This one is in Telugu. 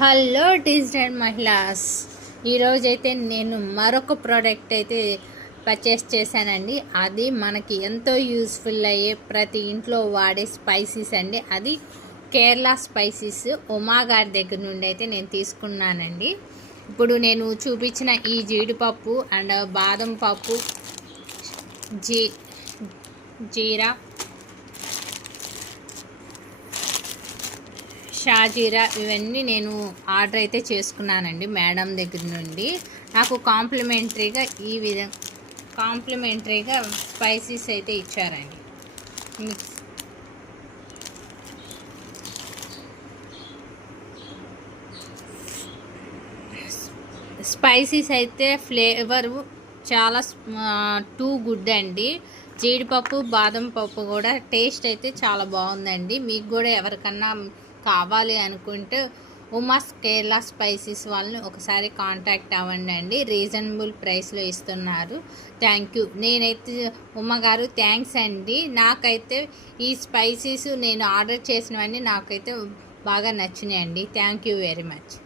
హలో డిజిటల్ మహిళాస్, ఈరోజైతే నేను మరొక ప్రోడక్ట్ అయితే పర్చేస్ చేశానండి. అది మనకి ఎంతో యూస్ఫుల్ అయ్యే ప్రతి ఇంట్లో వాడే స్పైసీస్ అండి. అది కేరళ స్పైసీస్ ఉమా గారి దగ్గర నుండి అయితే నేను తీసుకున్నానండి. ఇప్పుడు నేను చూపించిన ఈ జీడిపప్పు అండ్ బాదం పప్పు, జీరా, షాజీరా ఇవన్నీ నేను ఆర్డర్ అయితే చేసుకున్నానండి మేడం దగ్గర నుండి. నాకు కాంప్లిమెంటరీగా స్పైసీస్ అయితే ఇచ్చారండి. స్పైసీస్ అయితే ఫ్లేవర్ చాలా టూ గుడ్ అండి. జీడిపప్పు బాదం పప్పు కూడా టేస్ట్ అయితే చాలా బాగుందండి. మీకు కూడా ఎవరికన్నా కావాలి అనుకుంటే ఉమాస్ కేరళ స్పైసీస్ వాళ్ళని ఒకసారి కాంటాక్ట్ అవ్వండి అండి. రీజనబుల్ ప్రైస్లో ఇస్తున్నారు. Thank you. నేనైతే ఉమ్మగారు థ్యాంక్స్ అండి. నాకైతే ఈ స్పైసీస్ నేను ఆర్డర్ చేసినవన్నీ నాకైతే బాగా నచ్చినాయండి. Thank you very much.